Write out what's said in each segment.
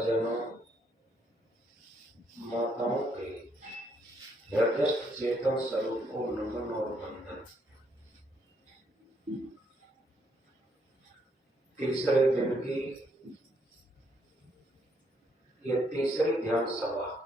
पिताजनों, माताओं के हृदयस्थ चेतन स्वरूप को नमन और वंदन। तीसरे दिन की यह तीसरी ध्यान सभा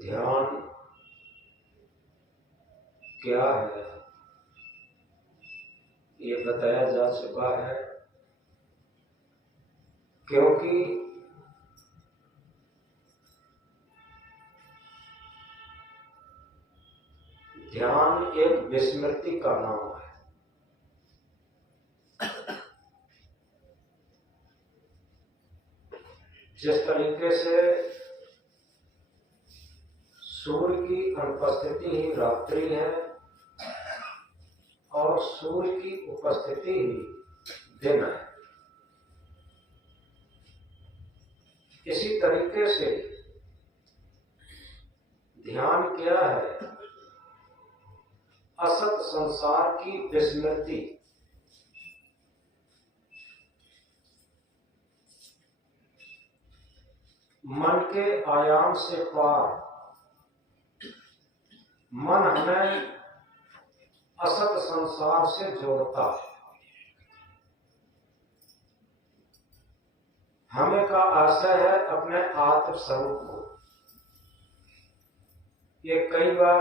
ध्यान क्या है ये बताया जा चुका है, क्योंकि ध्यान एक विस्मृति का नाम है। जिस तरीके से सूर्य की अनुपस्थिति ही रात्रि है और सूर्य की उपस्थिति ही दिन है, इसी तरीके से ध्यान क्या है? असत संसार की विस्मृति। मन के आयाम से पार मन हमें असत संसार से जोड़ता है। हमें का आशय है अपने आत्म स्वरूप को। ये कई बार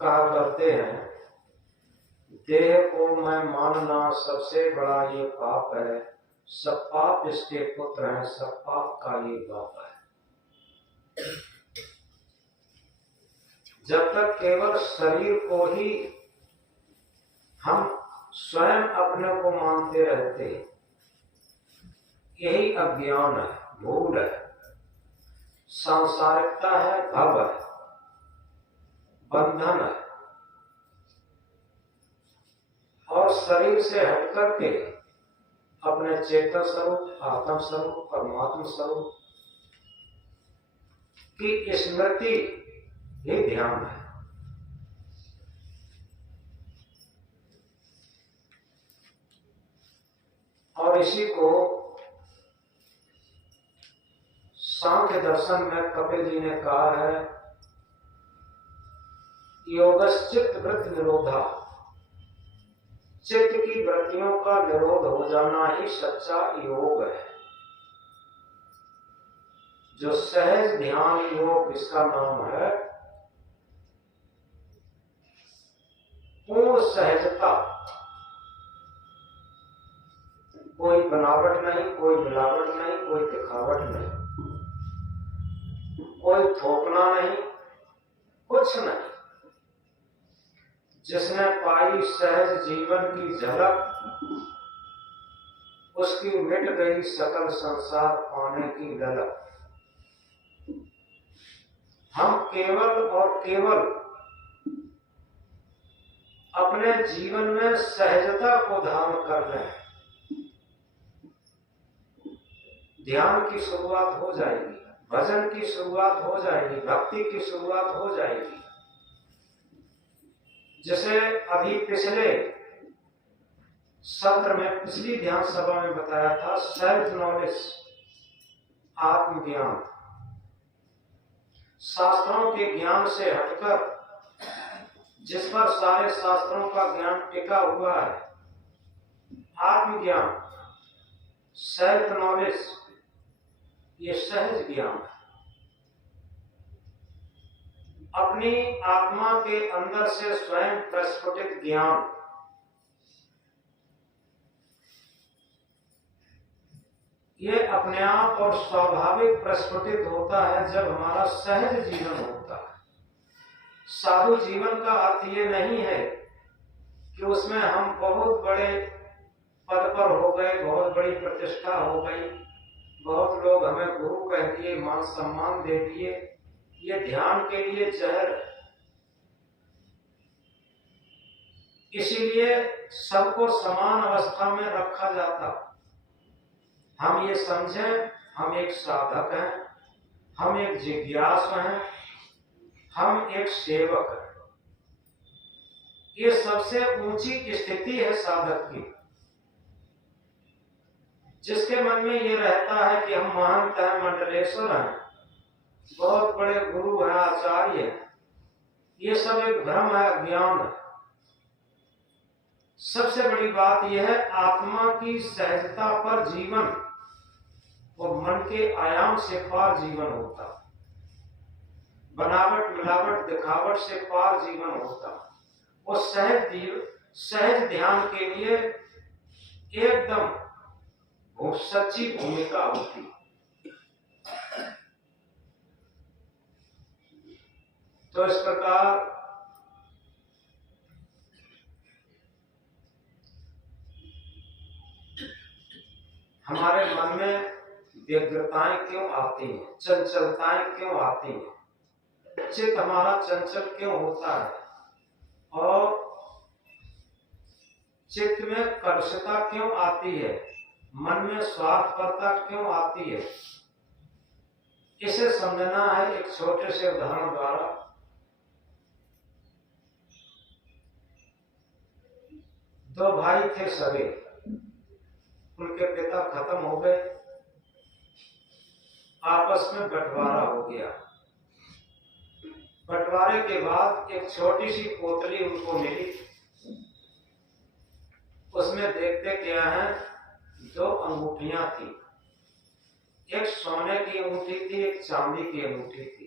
कहा करते हैं, देह को मैं मानना सबसे बड़ा ये पाप है, सब पाप इसके पुत्र हैं, सब पाप का ये बाप है। जब तक केवल शरीर को ही हम स्वयं अपने को मानते रहते, यही अज्ञान है, भूल है, सांसारिकता है, भव है, बंधन है। और शरीर से हट करके अपने चेतन स्वरूप, आत्म स्वरूप, परमात्म स्वरूप की स्मृति ही ध्यान है। और इसी को सांख्य दर्शन में कपिल जी ने कहा है, योगश्चित्त वृत्ति निरोधा। चित्त की वृत्तियों का निरोध हो जाना ही सच्चा योग है। जो सहज ध्यान योग, इसका नाम है पूर्ण सहजता। कोई बनावट नहीं, कोई मिलावट नहीं, कोई दिखावट नहीं, कोई थोपना नहीं, कुछ नहीं। जिसने पाई सहज जीवन की झलक, उसकी मिट गई सकल संसार पाने की ललक। हम केवल और केवल अपने जीवन में सहजता को धारण कर रहे हैं। ध्यान की शुरुआत हो जाएगी, भजन की शुरुआत हो जाएगी, भक्ति की शुरुआत हो जाएगी। जैसे अभी पिछले सत्र में, पिछली ध्यान सभा में बताया था, सेल्फ नॉलेज, आत्मज्ञान। शास्त्रों के ज्ञान से हटकर जिस पर सारे शास्त्रों का ज्ञान टिका हुआ है, आत्मज्ञान, सेल्फ नॉलेज, ये सहज ज्ञान है। अपनी आत्मा के अंदर से स्वयं प्रस्फुटित ज्ञान, ये अपने आप और स्वाभाविक प्रस्फुटित होता है जब हमारा सहज जीवन होता है। साधु जीवन का अर्थ ये नहीं है कि उसमें हम बहुत बड़े पद पर हो गए, बहुत बड़ी प्रतिष्ठा हो गई, बहुत लोग हमें गुरु कह दिए, मान सम्मान दे दिए। ये ध्यान के लिए जहर है। इसीलिए सबको समान अवस्था में रखा जाता। हम ये समझें, हम एक साधक हैं, हम एक जिज्ञासु हैं, हम एक सेवक हैं। ये सबसे ऊंची स्थिति है साधक की। जिसके मन में ये रहता है कि हम महंत हैं, मंडलेश्वर हैं, बहुत बड़े गुरु हैं, आचार्य हैं, ये सब एक भ्रम है, अज्ञान है। सबसे बड़ी बात यह है आत्मा की सहजता पर जीवन और मन के आयाम से पार जीवन होता। बनावट, मिलावट, दिखावट से पार जीवन होता। और सहज ध्यान के लिए एकदम सच्ची भूमिका होती। तो इस प्रकार हमारे मन में व्यग्रताएं क्यों आती हैं, चंचलताएं क्यों आती हैं, चित्त हमारा चंचल क्यों होता है, और चित्त में कलुषता क्यों आती है, मन में स्वार्थपरता क्यों आती है, इसे समझना है एक छोटे से उदाहरण द्वारा। दो भाई थे सगे, उनके पिता खत्म हो गए, आपस में बंटवारा हो गया। बंटवारे के बाद एक छोटी सी पोतली उनको मिली। उसमें देखते क्या है, दो अंगूठियां थी, एक सोने की अंगूठी थी, एक चांदी की अंगूठी थी।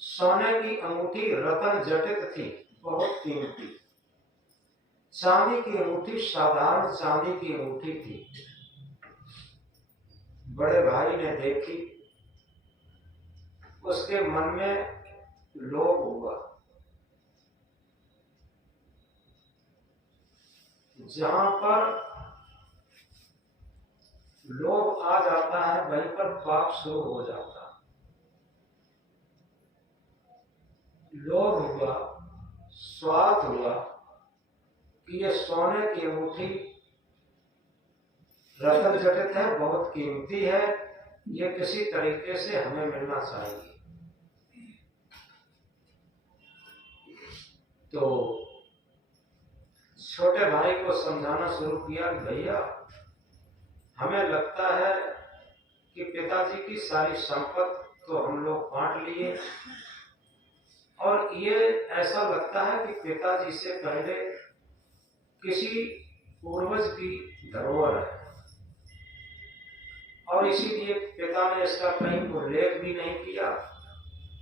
सोने की अंगूठी रत्न जटित थी, बहुत कीमती। चांदी की अंगूठी साधारण चांदी की अंगूठी थी। बड़े भाई ने देखी, उसके मन में लोभ हुआ। जहां पर लोभ आ जाता है वहीं पर पाप शुरू हो जाता है। लोभ हुआ, स्वार्थ हुआ कि ये सोने की अंगूठी रत्न जटित है, बहुत कीमती है, ये किसी तरीके से हमें मिलना चाहिए। तो छोटे भाई को समझाना शुरू किया कि भैया, हमें लगता है कि पिताजी की सारी संपत्ति तो हम लोग बांट लिए, और ये ऐसा लगता है कि पिताजी से पहले किसी पूर्वज की धरोहर है, और इसीलिए पिता ने इसका कहीं उल्लेख भी नहीं किया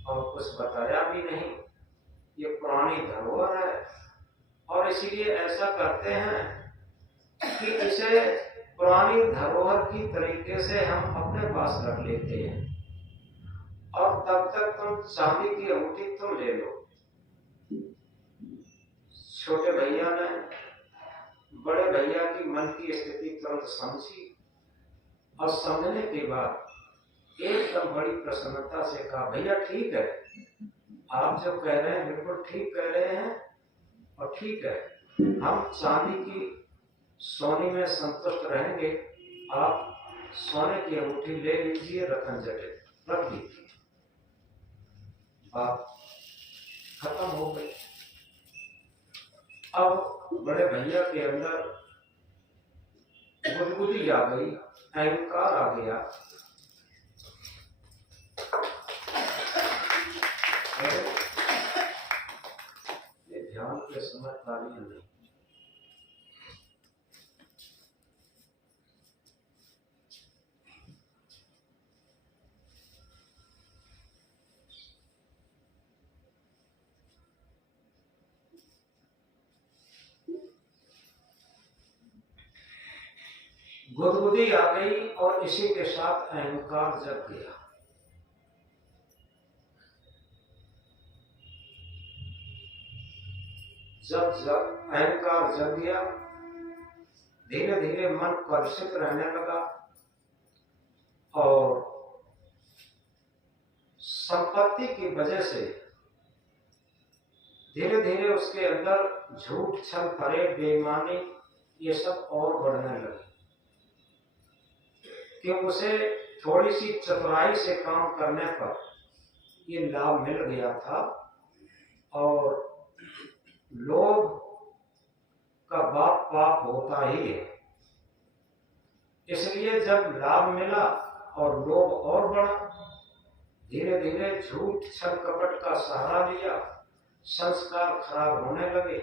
और कुछ बताया भी नहीं। ये पुरानी धरोहर है, और इसीलिए ऐसा करते हैं कि इसे पुरानी धरोहर की तरीके से हम अपने पास रख लेते हैं, और तब तक तुम चांदी की अंगूठी तुम ले लो। छोटे भैया ने बड़े भैया की मन की स्थिति तुरंत समझी, और समझने के बाद एकदम बड़ी प्रसन्नता से कहा, भैया ठीक है, आप जो कह रहे हैं बिल्कुल ठीक कह रहे हैं, और ठीक है, हम चांदी की सोने में संतुष्ट रहेंगे, आप सोने की अंगूठी ले लीजिए, रतन जटित रख लीजिए। बात खत्म हो गई। अब बड़े भैया के अंदर बुदबुदी आ गई, अहंकार आ गया। ये ध्यान के समय तालियां नहीं। गुदगुदी आ गई और इसी के साथ अहंकार जग गया। जब जब अहंकार जग गया, धीरे धीरे मन कलुषित रहने लगा और संपत्ति की वजह से धीरे धीरे उसके अंदर झूठ, छल, फरेब, बेईमानी ये सब और बढ़ने लगे। कि उसे थोड़ी सी चतुराई से काम करने पर ये लाभ मिल गया था और लोभ का बाप पाप होता ही है। इसलिए जब लाभ मिला और लोभ और बढ़ा, धीरे धीरे झूठ, छल, कपट का सहारा लिया, संस्कार खराब होने लगे।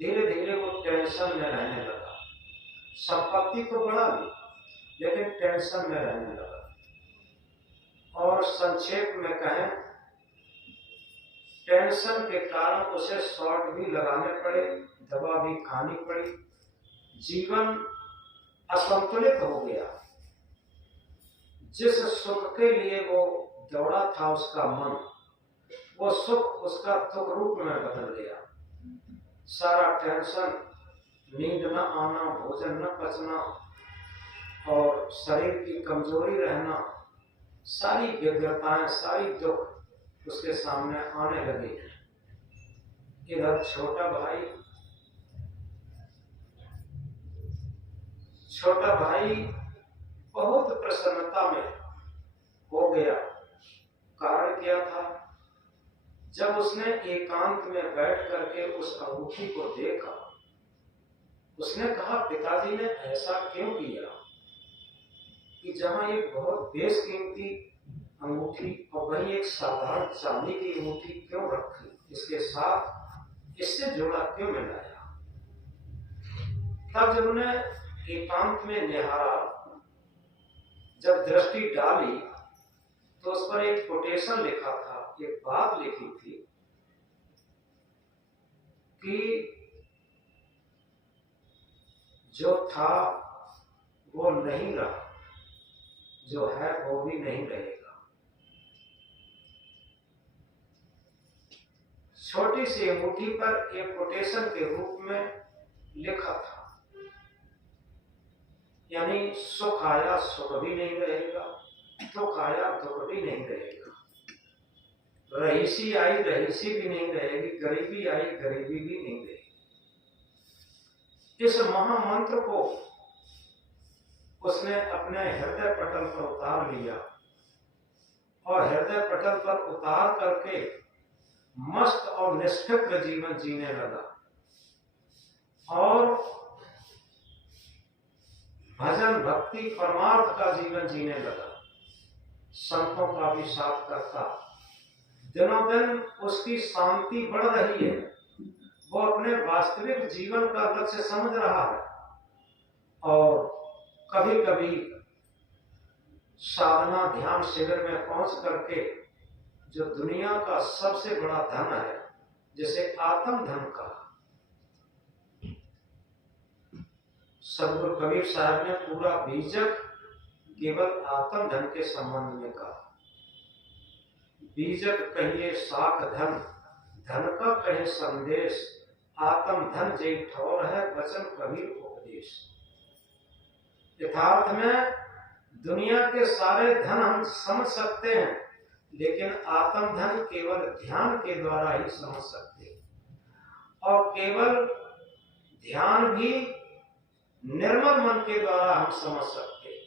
धीरे धीरे वो टेंशन में रहने लगा। संपत्ति तो बढ़ा ली लेकिन टेंशन में रहने लगा। और संक्षेप में कहें, टेंशन के कारण उसे शॉट भी लगाने पड़े, दवा भी खानी पड़ी। जीवन असंतुलित हो गया। जिस सुख के लिए वो दौड़ा था उसका मन, वो सुख उसका दुख रूप में बदल गया। सारा टेंशन, नींद न आना, भोजन न पचना और शरीर की कमजोरी रहना, सारी व्यग्रताएं, सारी दुख उसके सामने आने लगी। इधर छोटा भाई बहुत प्रसन्नता में हो गया। कारण क्या था? जब उसने एकांत में बैठ करके उस अंगूठी को देखा, उसने कहा, पिताजी ने ऐसा क्यों किया कि जहां एक बहुत बेशकीमती अंगूठी और वहीं एक साधारण चांदी की अंगूठी क्यों रखी, इसके साथ इससे जोड़ा क्यों मिलाया? तब जब उन्हें एकांत में निहारा, जब दृष्टि डाली तो उस पर एक कोटेशन लिखा था, एक बात लिखी थी कि जो था वो नहीं रहा, जो है वो भी नहीं रहेगा। छोटी सी अंगूठी पर एक कोटेशन के रूप में लिखा था, यानी सुख आया सुख भी नहीं रहेगा, दुख आया दुख भी नहीं रहेगा, रईसी आई रईसी भी नहीं रहेगी, गरीबी आई गरीबी भी नहीं रहेगी। इस महामंत्र को उसने अपने हृदय पटल पर उतार लिया और हृदय पटल पर उतार करके मस्त और निष्फिक्र जीवन जीने लगा और भजन, भक्ति, परमार्थ का जीवन जीने लगा। संतों का भी साथ करता। दिनों दिन उसकी शांति बढ़ रही है। वो अपने वास्तविक जीवन का लक्ष्य समझ रहा है और कभी कभी साधना ध्यान शिविर में पहुंच करके जो दुनिया का सबसे बड़ा धन है, जिसे आत्म धन का, सदगुरु कबीर साहब ने पूरा बीजक केवल आत्म धन के संबंध में कहा। बीजक कहिए साख धन, धन का कहे संदेश, आत्म धन जय ठौर है, वचन कबीर उपदेश। यथार्थ में दुनिया के सारे धन हम समझ सकते हैं, लेकिन आत्म धन केवल ध्यान के द्वारा ही समझ सकते हैं और केवल ध्यान भी निर्मल मन के द्वारा हम समझ सकते हैं।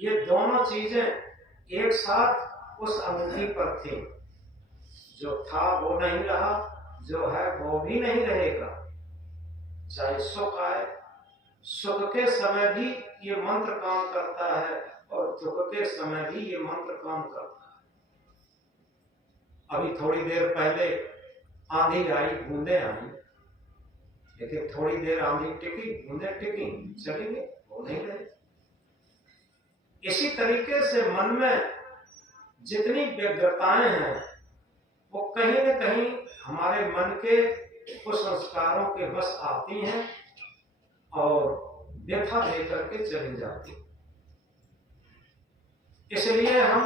ये दोनों चीजें एक साथ उस अंगूठी पर थी। जो था वो नहीं रहा, जो है वो भी नहीं रहेगा। चाहे सुख आए, सुख के समय भी ये मंत्र काम करता है और दुख के समय भी ये मंत्र काम करता है। अभी थोड़ी देर पहले आंधी आई, बूंदे आई, लेकिन थोड़ी देर आंधी टिकी, बूंदे टिकी, चलेंगे, वो नहीं रहे। इसी तरीके से मन में जितनी व्यग्रताएं हैं वो कहीं न कहीं हमारे मन के कुछ संस्कारों के बस आती हैं और व्यथा दे करके चली जाती। इसलिए हम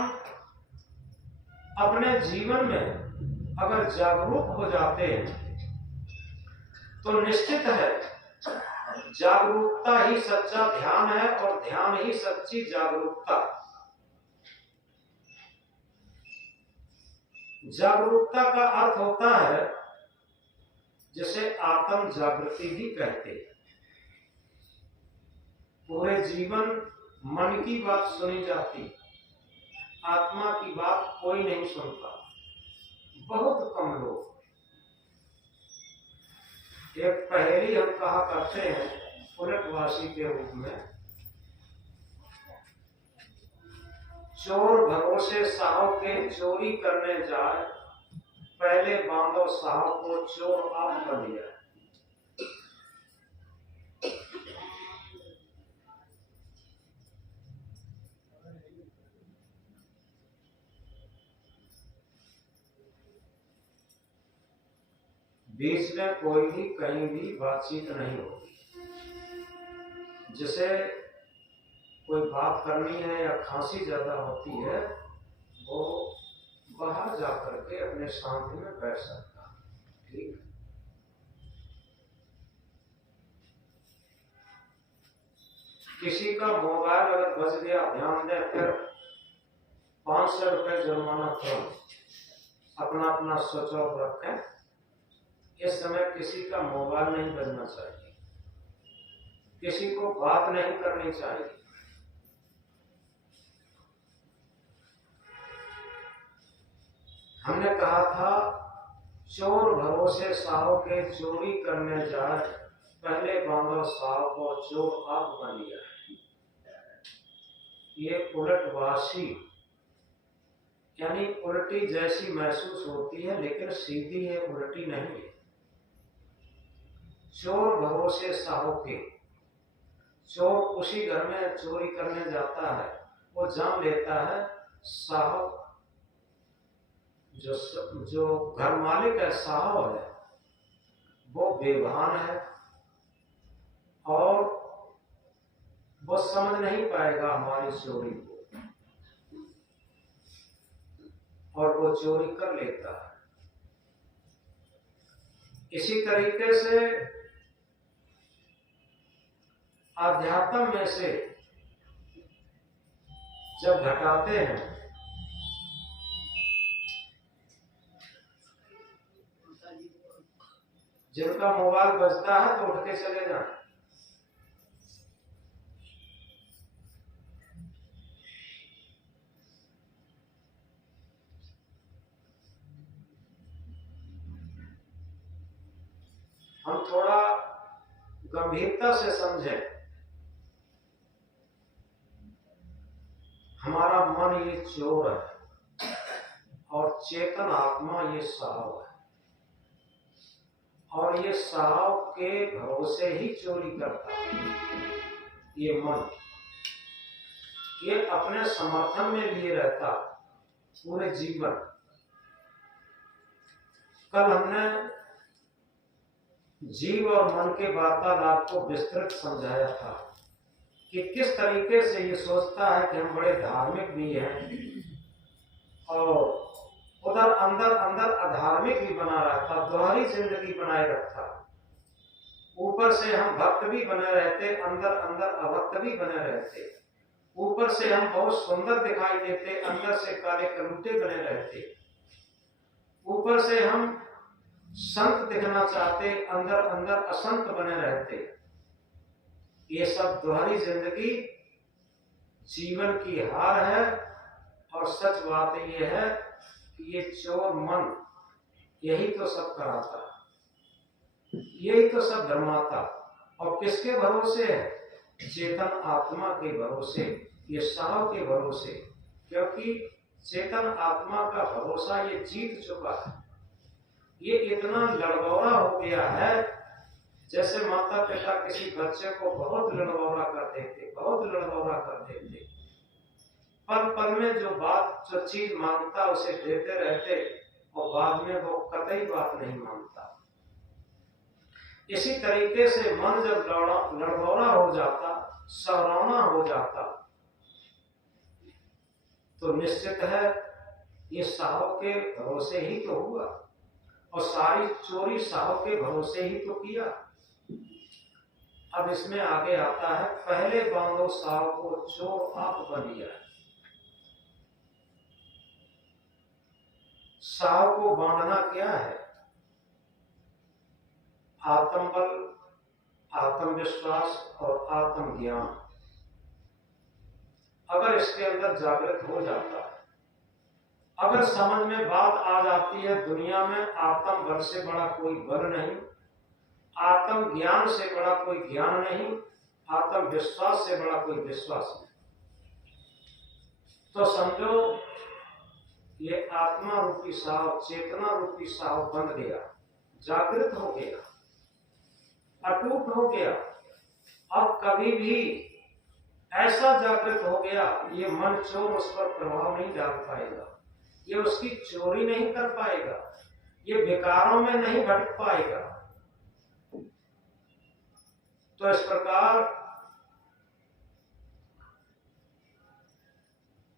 अपने जीवन में अगर जागरूक हो जाते हैं तो निश्चित है जागरूकता ही सच्चा ध्यान है और ध्यान ही सच्ची जागरूकता। जागरूकता का अर्थ होता है जिसे आत्म जागृति भी कहते हैं। पूरे जीवन मन की बात सुनी जाती, आत्मा की बात कोई नहीं सुनता, बहुत कम लोग। एक पहेली हम कहा करते हैं उलटवासी के रूप में, चोर भरोसे साहब के चोरी करने जाए, पहले बांधो साहब को चोर आप बन गया। बीच में कोई भी कहीं भी बातचीत नहीं होती। जिसे कोई बात करनी है या खांसी ज्यादा होती है वो बाहर जाकर के अपने शांति में बैठ सकता है। ठीक, किसी का मोबाइल अगर बज गया, ध्यान दें, फिर 500 रुपए जुर्माना करो। अपना अपना स्विच ऑफ रखें। इस समय किसी का मोबाइल नहीं बजना चाहिए, किसी को बात नहीं करनी चाहिए। हमने कहा था चोर भरोसे साहब के चोरी करने जाए, पहले बांधो साहब को चोर आप बन गया। ये उलटवासी यानी उल्टी जैसी महसूस होती है लेकिन सीधी है, उल्टी नहीं है। चोर भरोसे साहब के, चोर उसी घर में चोरी करने जाता है, वो जान लेता है साहब जो घर मालिक है, साहब है, वो बेभान है और वो समझ नहीं पाएगा हमारी चोरी को, और वो चोरी कर लेता है। इसी तरीके से आध्यात्म में से जब घटाते हैं जिनका मोबाइल बजता है तो उठ के चले जाए। हम थोड़ा गंभीरता से समझें। हमारा मन ये चोर है और चेतन आत्मा ये साहब है, और ये साहब के भरोसे ही चोरी करता है। ये मन ये अपने समर्थन में लिए रहता पूरे जीवन। कल हमने जीव और मन के वार्तालाप को विस्तृत समझाया था कि किस तरीके से ये सोचता है कि हम बड़े धार्मिक भी हैं और उधर अंदर अंदर अधार्मिक भी बना रहता, दोहरी जिंदगी बनाए रखता। ऊपर से हम भक्त भी बने रहते, अंदर अंदर अभक्त भी बने रहते। ऊपर से हम बहुत सुंदर दिखाई देते, अंदर से काले कलूटे बने रहते। ऊपर से हम संत दिखना चाहते, अंदर अंदर असंत बने रहते। ये सब दोहरी जिंदगी जीवन की हार है। और सच बात ये है कि ये चोर मन यही तो सब कराता, यही तो सब भरमाता। और किसके भरोसे है? चेतन आत्मा के भरोसे, ये साहब के भरोसे। क्योंकि चेतन आत्मा का भरोसा ये जीत चुका है। ये इतना लड़बौरा हो गया है जैसे माता पिता किसी बच्चे को बहुत लड़बौरा कर देते, बहुत लड़बौरा कर देते। पल पल में जो चीज मांगता उसे देते रहते और बाद में वो कतई बात नहीं मानता। इसी तरीके से मन जब लड़बौरा हो जाता, सहरौना हो जाता, तो निश्चित है ये साहब के भरोसे ही तो हुआ, और सारी चोरी साहब के भरोसे ही तो किया। अब इसमें आगे आता है, पहले बांधो साहब को चोर आप बनिया। साहब को बांधना क्या है? आत्मबल, आत्मविश्वास और आत्मज्ञान। अगर इसके अंदर जागृत हो जाता है, अगर समझ में बात आ जाती है, दुनिया में आत्म बल से बड़ा कोई बल नहीं, आत्म ज्ञान से बड़ा कोई ज्ञान नहीं, आत्म विश्वास से बड़ा कोई विश्वास नहीं, तो समझो ये आत्मा रूपी साहब, चेतना रूपी साहब बन गया, जागृत हो गया, अटूट हो गया। अब कभी भी ऐसा जागृत हो गया, ये मन चोर उस पर प्रभाव नहीं डाल पाएगा, ये उसकी चोरी नहीं कर पाएगा, ये विकारों में नहीं भटक पाएगा। तो इस प्रकार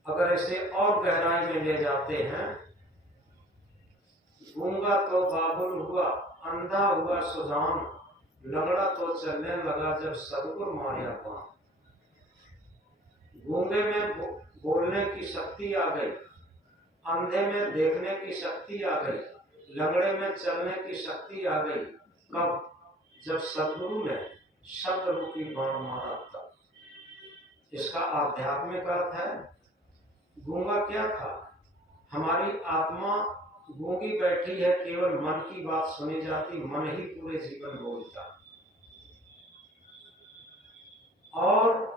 अगर इसे और गहराई में ले जाते हैं, गूंगा तो बाबुल हुआ, अंधा हुआ सुजान, लंगड़ा तो चलने लगा जब सदगुरु माया पान। गूंगे में बोलने की शक्ति आ गई, अंधे में देखने की शक्ति आ गई, लंगड़े में चलने की शक्ति आ गई। कब? जब सदगुरु ने शब्द रूपी बाण मारा तब। इसका आध्यात्मिक अर्थ है, गूंगा क्या था? हमारी आत्मा गूंगी बैठी है, केवल मन की बात सुनी जाती, मन ही पूरे जीवन बोलता। और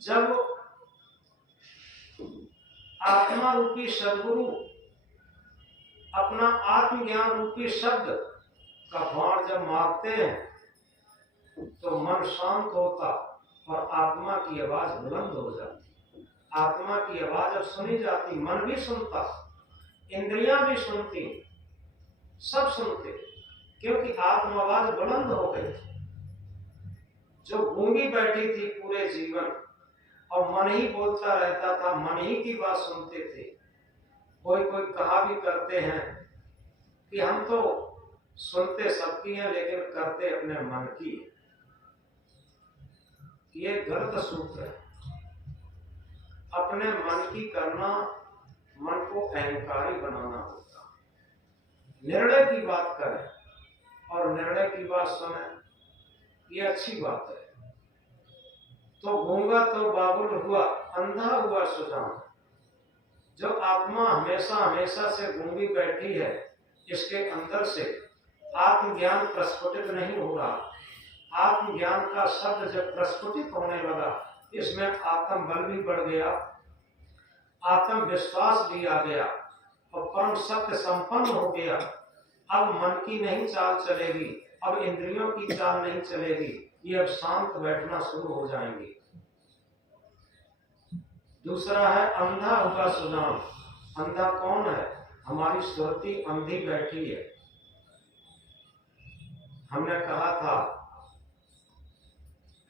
जब आत्मा रूपी सदगुरु अपना आत्मज्ञान रूपी शब्द का बाण जब मारते हैं, तो मन शांत होता और आत्मा की आवाज बुलंद हो जाती। आत्मा की आवाज अब सुनी जाती, मन भी सुनता, इंद्रियां भी सुनती, सब सुनते, क्योंकि आत्म आवाज बुलंद हो गई। जो गूंगी बैठी थी पूरे जीवन और मन ही बोलता रहता था, मन ही की बात सुनते थे। कोई कोई कहा भी करते हैं कि हम तो सुनते सबकी हैं लेकिन करते अपने मन की। ये गलत सूत्र है। अपने मन की करना, मन को अहंकारी बनाना होता। निर्णय की बात करें और निर्णय की बात सुने, ये अच्छी बात है। तो गूंगा तो बाबुल हुआ, अंधा हुआ सुजान। जो आत्मा हमेशा हमेशा से गूंगी बैठी है, इसके अंदर से आत्मज्ञान प्रस्फुटित नहीं हो रहा। आत्मज्ञान का शब्द जब प्रस्फुटित होने लगा, इसमें आत्म बल भी बढ़ गया, आत्म विश्वास भी आ गया और परम सत्य संपन्न हो गया। अब मन की नहीं चाल चलेगी, अब इंद्रियों की चाल नहीं चलेगी, ये अब शांत बैठना शुरू हो जाएंगे। दूसरा है अंधा हुआ सुजान। अंधा कौन है? हमारी सुरती अंधी बैठी है। हमने कहा था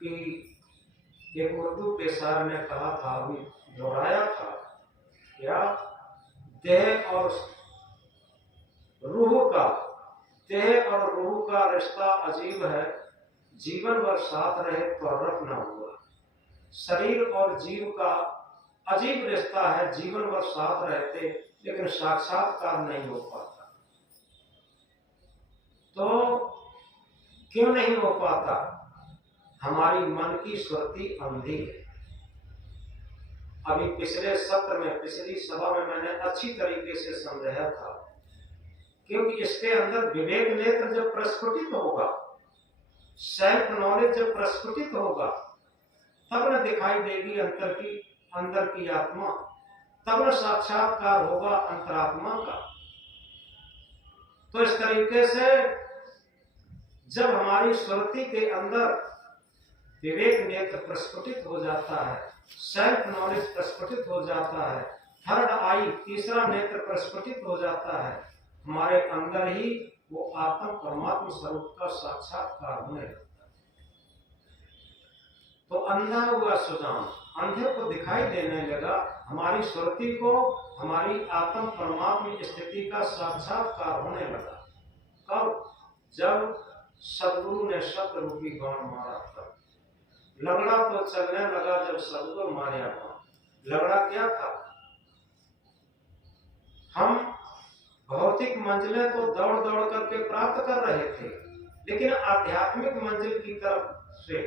कि एक उर्दू के शायर ने कहा था, अभी दोहराया था, क्या देह और रूह का रिश्ता अजीब है, जीवन भर साथ रहे तो रफ न हुआ। शरीर और जीव का अजीब रिश्ता है, जीवन भर साथ रहते लेकिन साक्षात्कार नहीं हो पाता। तो क्यों नहीं हो पाता? हमारी मन की सुरती अंधी है। अभी पिछले सत्र में, पिछली सभा में मैंने अच्छी तरीके से समझाया था, क्योंकि इसके अंदर विवेक नेत्र जब प्रस्फुटित होगा, सेल्फ नॉलेज जब प्रस्फुटित होगा, तब न दिखाई देगी अंदर की आत्मा, तब न साक्षात्कार होगा अंतरात्मा का। तो इस तरीके से जब हमारी सुरती के अंदर विवेक नेत्र प्रस्फुटित हो जाता है, सेल्फ नॉलेज प्रस्फुटित हो जाता है, थर्ड आई, तीसरा नेत्र प्रस्फुटित हो जाता है, हमारे अंदर ही वो आत्म परमात्मा स्वरूप का साक्षात्कार होने लगता है। तो अंधा हुआ सुजान, अंधे को दिखाई देने लगा, हमारी सुरति को, हमारी आत्म परमात्मा स्थिति का साक्षात्कार होने लगा। कब? जब सदगुरु ने शब्द रूपी बाण मारा था। लगड़ा तो चलने लगा जब सदगुरु मारा था। लगड़ा क्या था? हम भौतिक मंजिलें तो दौड़ दौड़ करके प्राप्त कर रहे थे, लेकिन आध्यात्मिक मंजिल की तरफ से,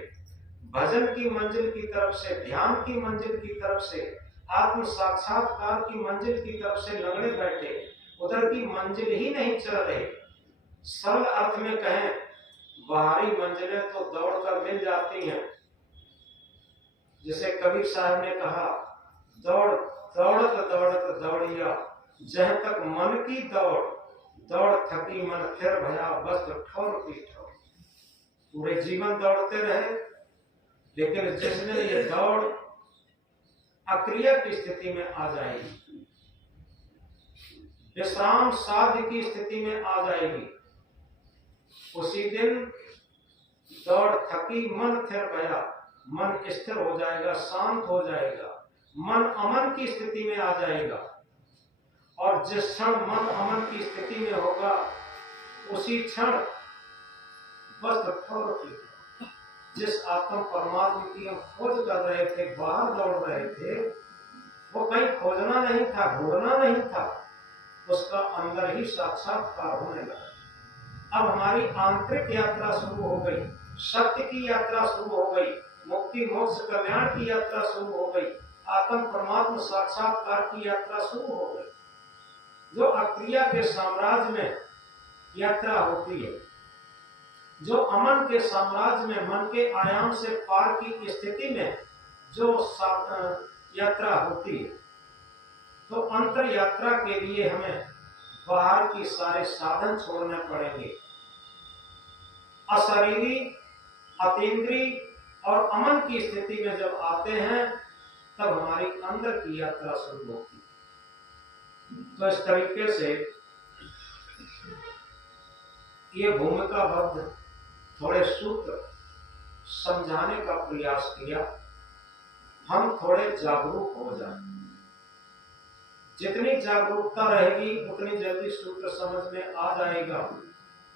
भजन की मंजिल की तरफ से, ध्यान की मंजिल की तरफ से, आत्म साक्षात्कार की मंजिल की तरफ से लगड़े बैठे, उधर की मंजिल ही नहीं चल रहे। सरल अर्थ में कहें, बाहरी मंजिलें तो दौड़कर मिल जाती हैं। जिसे कबीर साहब ने कहा, दौड़ दौड़त दौड़त दौड़िया, जह तक मन की दौड़, दौड़ थकी मन फिर भया, बस ठोर की ठोर। पूरे जीवन दौड़ते रहे, लेकिन जिस दिन ये दौड़ अक्रिया की स्थिति में आ जाएगी, विश्राम साध्य की स्थिति में आ जाएगी, उसी दिन दौड़ थकी मन फिर भया, मन स्थिर हो जाएगा, शांत हो जाएगा, मन अमन की स्थिति में आ जाएगा। और जिस क्षण मन अमन की स्थिति में होगा, उसी क्षण बस जिस आत्म परमात्मा की हम खोज कर रहे थे, बाहर दौड़ रहे थे, वो कहीं खोजना नहीं था, ढूंढना नहीं था, उसका अंदर ही साक्षात्कार होने लगा। अब हमारी आंतरिक यात्रा शुरू हो गई, सत्य की यात्रा शुरू हो गई, मुक्ति मोक्ष कल्याण की यात्रा शुरू हो गई, आत्म परमात्मा साक्षात्कार की यात्रा शुरू हो गई। जो अक्रिया के साम्राज्य में यात्रा होती है, जो अमन के साम्राज्य में, मन के आयाम से पार की स्थिति में जो यात्रा होती है, तो अंतर यात्रा के लिए हमें बाहर की सारे साधन छोड़ने पड़ेंगे। अशरीरी, अतीन्द्रिय और अमन की स्थिति में जब आते हैं, तब हमारी अंदर की यात्रा शुरू होती है। तो इस तरीके से ये भूमिकाबद्ध थोड़े सूत्र समझाने का प्रयास किया, हम थोड़े जागरूक हो जाएं। जितनी जागरूकता रहेगी, उतनी जल्दी सूत्र समझ में आ जाएगा।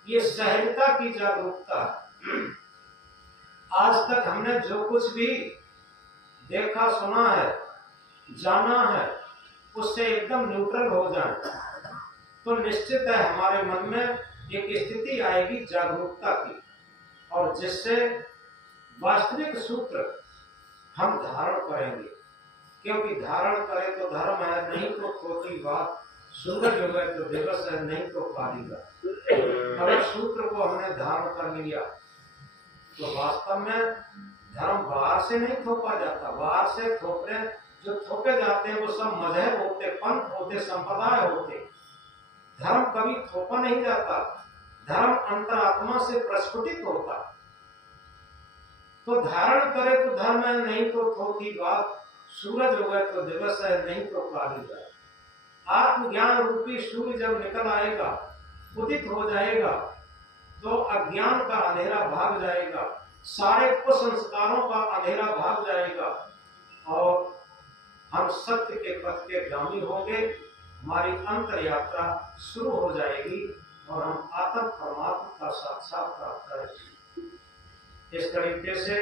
ये सहजता की जागरूकता है। आज तक हमने जो कुछ भी देखा, सुना है, जाना है, उससे एकदम न्यूट्रल हो जाए, तो निश्चित है हमारे मन में एक स्थिति आएगी जागरूकता की, और जिससे वास्तविक सूत्र हम धारण करेंगे। क्योंकि धारण करें तो धर्म है, नहीं तो खोटी बात, सूरज हो गए तो दिवस है, नहीं तो कालीगा। अगर सूत्र को हमने धारण कर लिया, तो वास्तव में धर्म बाहर से नहीं थोपा जाता। बाहर से थोपने जो थोपे जाते हैं, वो सब मजहब होते, पंथ होते, संप्रदाय होते। धर्म कभी थोपा नहीं जाता, धर्म अंतरात्मा से प्रस्फुटित होता। तो धारण करे तो धर्म है, नहीं तो थोड़ी बात, सूरज हो गए तो दिवस है, नहीं तो कालीगा। आत्मज्ञान रूपी सूर्य जब निकल आएगा, उदित हो जाएगा, तो अज्ञान का अंधेरा भाग जाएगा, सारे कुसंस्कारों का अंधेरा भाग जाएगा, और हम सत्य के पथ के गामी होंगे। हमारी अंतर यात्रा शुरू हो जाएगी और हम आत्म परमात्मा का साक्षात्कार करेंगे। इस तरीके से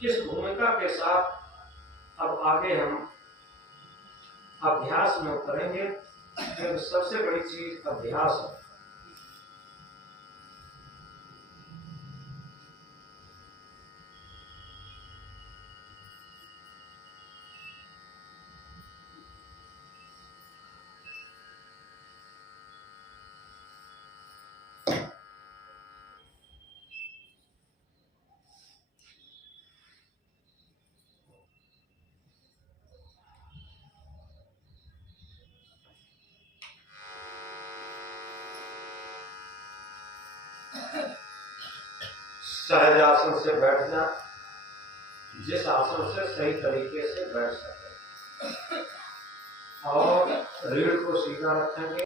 इस भूमिका के साथ अब आगे हम अभ्यास में उतरेंगे, क्योंकि सबसे बड़ी चीज अभ्यास है। सहज आसन से बैठना, जिस आसन से सही तरीके से बैठ सके, और रीढ़ को सीधा रखेंगे।